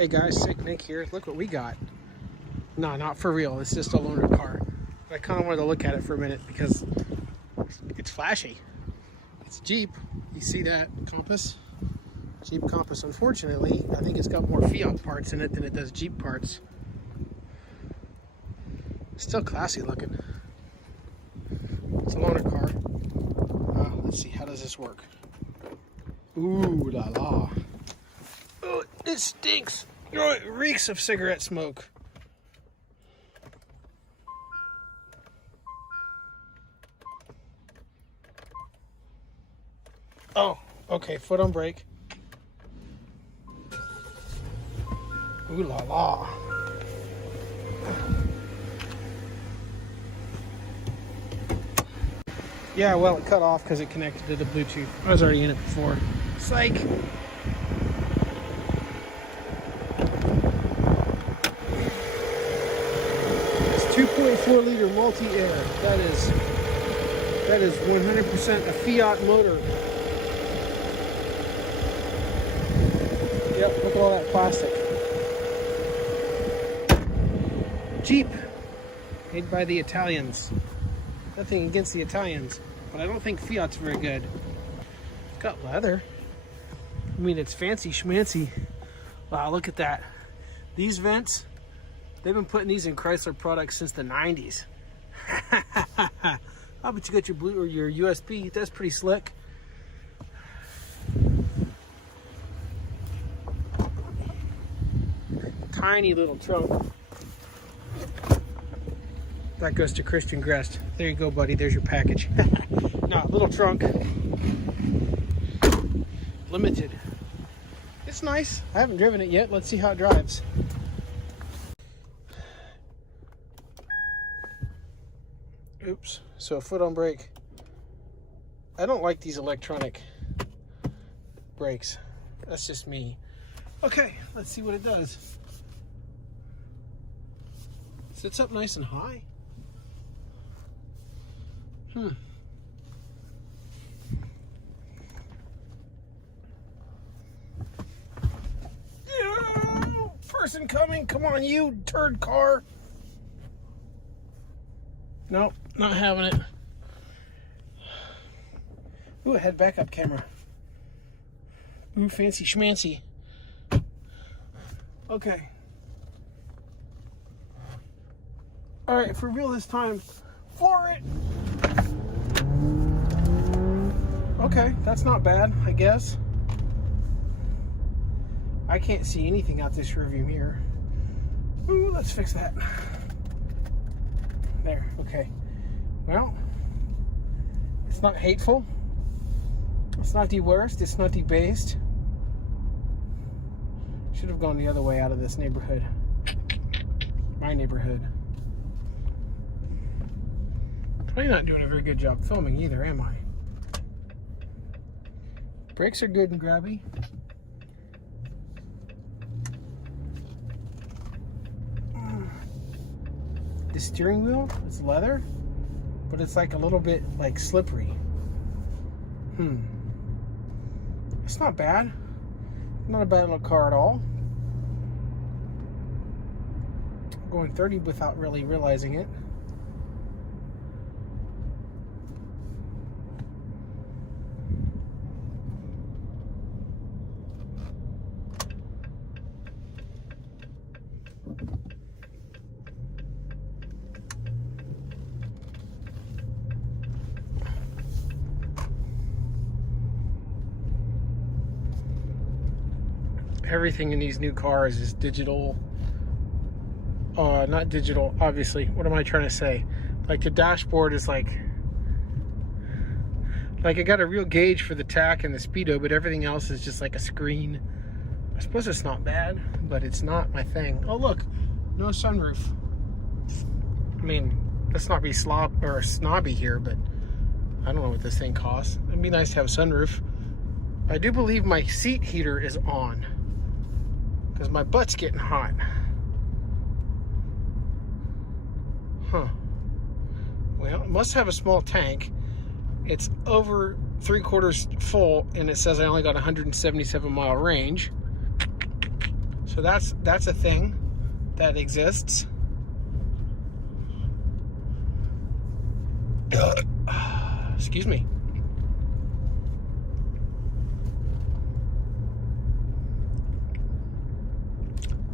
Hey guys, Sick Nick here. Look what we got. No, not for real. It's just a loaner car. But I kind of wanted to look at it for a minute because it's flashy. It's Jeep. You see that Compass? Jeep Compass. Unfortunately, I think it's got more Fiat parts in it than it does Jeep parts. Still classy looking. It's a loaner car. Let's see, how does this work? Ooh la la. Oh, it stinks. Oh, it reeks of cigarette smoke. Oh, okay, foot on brake. Ooh la la. Yeah, well, it cut off because it connected to the Bluetooth. I was already in it before. Psych. It's 2.4 liter multi-air. That is 100% a Fiat motor. Yep, look at all that plastic. Jeep, made by the Italians. Nothing against the Italians, but I don't think Fiat's very good. It's got leather. I mean, it's fancy schmancy. Wow, look at that. These vents, they've been putting these in Chrysler products since the 90s. Oh, but you got your blue or your USB. That's pretty slick. Tiny little trunk. That goes to Christian Grest. There you go, buddy. There's your package. No, little trunk. Limited. It's nice. I haven't driven it yet. Let's see how it drives. Oops. So foot on brake. I don't like these electronic brakes. That's just me. Okay, let's see what it does. Sits up nice and high. Person coming, come on you turd car. Nope, not having it. Ooh, a head backup camera. Ooh, fancy schmancy. Okay. Alright, for real this time. For it! Okay, that's not bad, I guess. I can't see anything out this rearview mirror. Ooh, let's fix that. There, okay. Well, it's not hateful. It's not the worst. It's not the best. Should have gone the other way out of this neighborhood. My neighborhood. Probably not doing a very good job filming either, am I? Brakes are good and grabby. The steering wheel, it's leather, but it's like a little bit like slippery. It's not bad. Not a bad little car at all. I'm going 30 without really realizing it. Everything in these new cars is digital. Not digital, obviously. What am I trying to say? Like the dashboard is like I got a real gauge for the tach and the speedo, but everything else is just like a screen. I suppose it's not bad, but it's not my thing. Oh look, no sunroof. I mean, let's not be snobby here, but I don't know what this thing costs. It'd be nice to have a sunroof. I do believe my seat heater is on, because my butt's getting hot. Huh. Well, it must have a small tank. It's over 3/4 full, and it says I only got 177 mile range. So that's a thing that exists. Excuse me.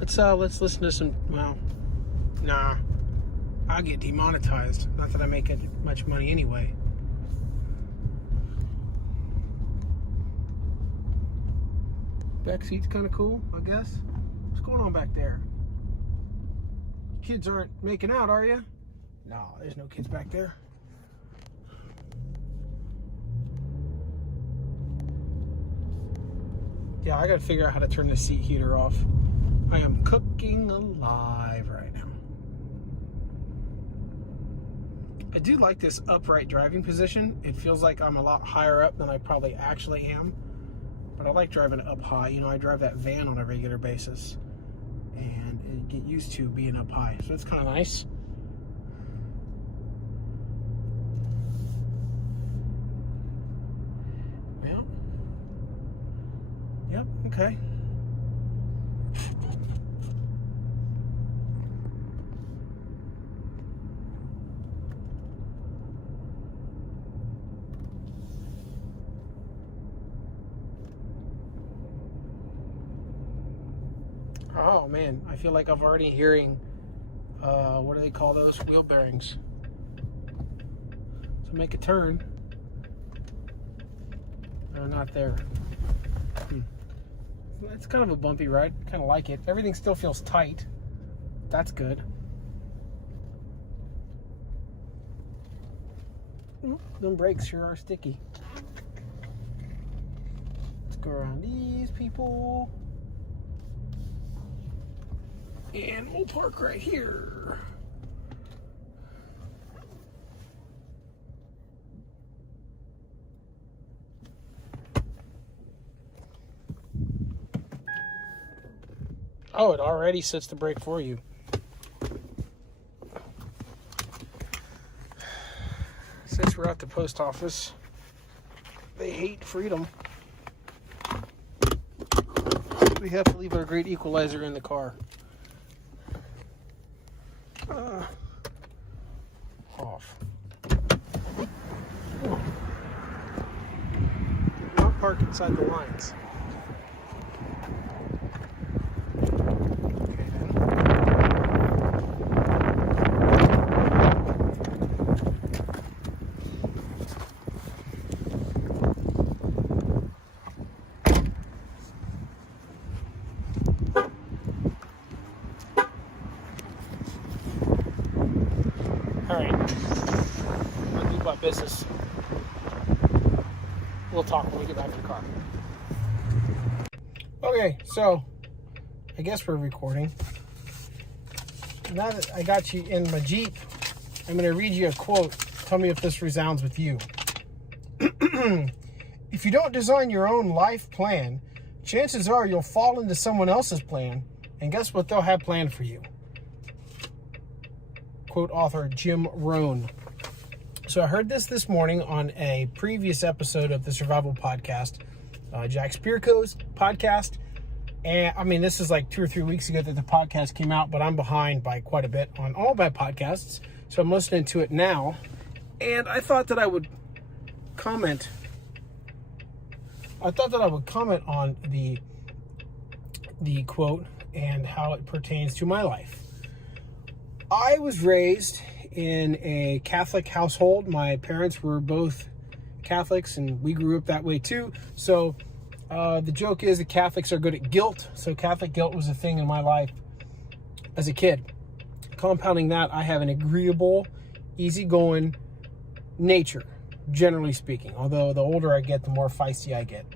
Let's listen to some. Well, nah, I'll get demonetized. Not that I make much money anyway. Back seat's kind of cool, I guess. What's going on back there? Kids aren't making out, are you? No, there's no kids back there. Yeah, I gotta figure out how to turn the seat heater off. I am cooking alive right now. I do like this upright driving position. It feels like I'm a lot higher up than I probably actually am. But I like driving up high. You know, I drive that van on a regular basis. And I get used to being up high. So it's kind of nice. Well. Yep, okay. Oh man, I feel like I'm already hearing, what do they call those? Wheel bearings. So make a turn. No, not there. It's kind of a bumpy ride. Kind of like it. Everything still feels tight. That's good. Them brakes sure are sticky. Let's go around these people. And we'll park right here. Oh, it already sets the brake for you. Since we're at the post office, they hate freedom. We have to leave our great equalizer in the car. Off. Not park inside the lines. Okay then. Alright, I'll do my business. We'll talk when we get back to the car. Okay, so I guess we're recording. Now that I got you in my Jeep, I'm going to read you a quote. Tell me if this resounds with you. If you don't design your own life plan, chances are you'll fall into someone else's plan, and guess what they'll have planned for you? Quote author Jim Rohn. So I heard this morning on a previous episode of the Survival Podcast, Jack Spirko's podcast. And I mean, this is like 2 or 3 weeks ago that the podcast came out, but I'm behind by quite a bit on all my podcasts. So I'm listening to it now. And I thought that I would comment. On the quote and how it pertains to my life. I was raised in a Catholic household. My parents were both Catholics, and we grew up that way too. So the joke is that Catholics are good at guilt. So Catholic guilt was a thing in my life as a kid. Compounding that, I have an agreeable, easygoing nature, generally speaking. Although the older I get, the more feisty I get.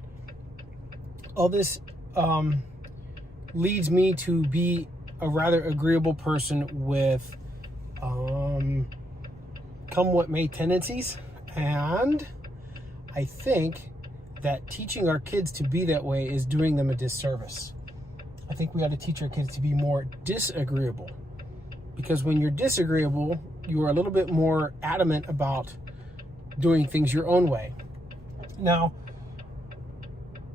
All this leads me to be a rather agreeable person with come what may tendencies, and I think that teaching our kids to be that way is doing them a disservice. I think we ought to teach our kids to be more disagreeable, because when you're disagreeable, you are a little bit more adamant about doing things your own way. Now,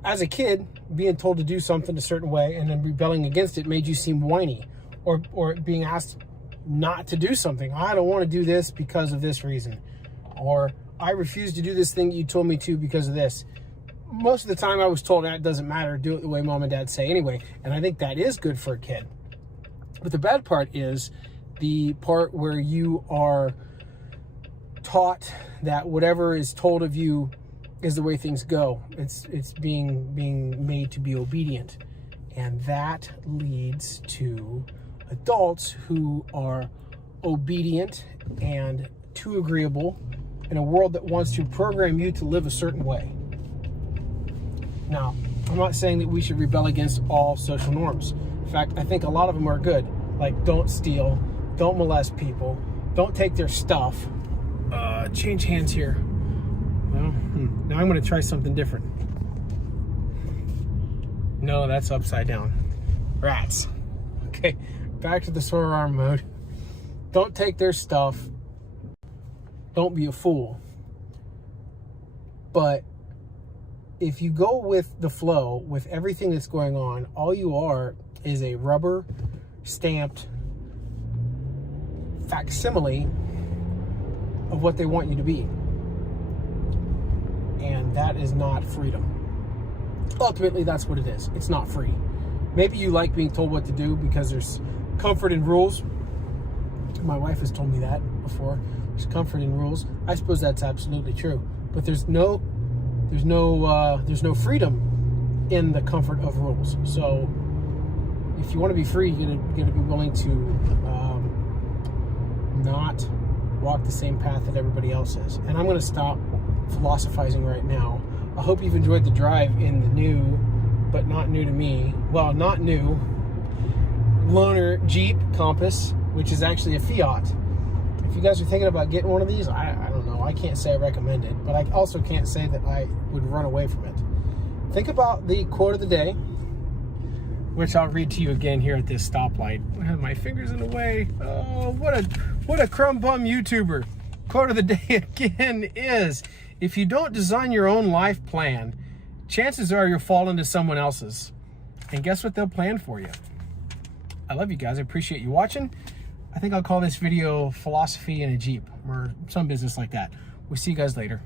as a kid, being told to do something a certain way and then rebelling against it made you seem whiny, or being asked not to do something. I don't want to do this because of this reason, or I refuse to do this thing you told me to because of this. Most of the time I was told that doesn't matter, do it the way mom and dad say anyway, and I think that is good for a kid. But the bad part is the part where you are taught that whatever is told of you is the way things go. It's being made to be obedient, and that leads to adults who are obedient and too agreeable in a world that wants to program you to live a certain way. Now, I'm not saying that we should rebel against all social norms. In fact, I think a lot of them are good. Like, don't steal, don't molest people, don't take their stuff. Change hands here. Well, now I'm going to try something different. No, that's upside down. Rats. Okay, back to the sore arm mode. Don't take their stuff. Don't be a fool. But if you go with the flow, with everything that's going on, all you are is a rubber stamped facsimile of what they want you to be. And that is not freedom. Ultimately, that's what it is. It's not free. Maybe you like being told what to do because there's comfort in rules. My wife has told me that before. There's comfort in rules. I suppose that's absolutely true. But there's no freedom in the comfort of rules. So if you want to be free, you're gonna be willing to not walk the same path that everybody else is. And I'm going to stop philosophizing right now. I hope you've enjoyed the drive in the new, but not new to me, well, not new, loaner Jeep Compass, which is actually a Fiat. If you guys are thinking about getting one of these, I don't know. I can't say I recommend it, but I also can't say that I would run away from it. Think about the quote of the day, which I'll read to you again here at this stoplight. I have my fingers in the way. Oh, what a crumb bum YouTuber. Quote of the day again is, if you don't design your own life plan, chances are you'll fall into someone else's. And guess what they'll plan for you? I love you guys. I appreciate you watching. I think I'll call this video Philosophy in a Jeep or some business like that. We'll see you guys later.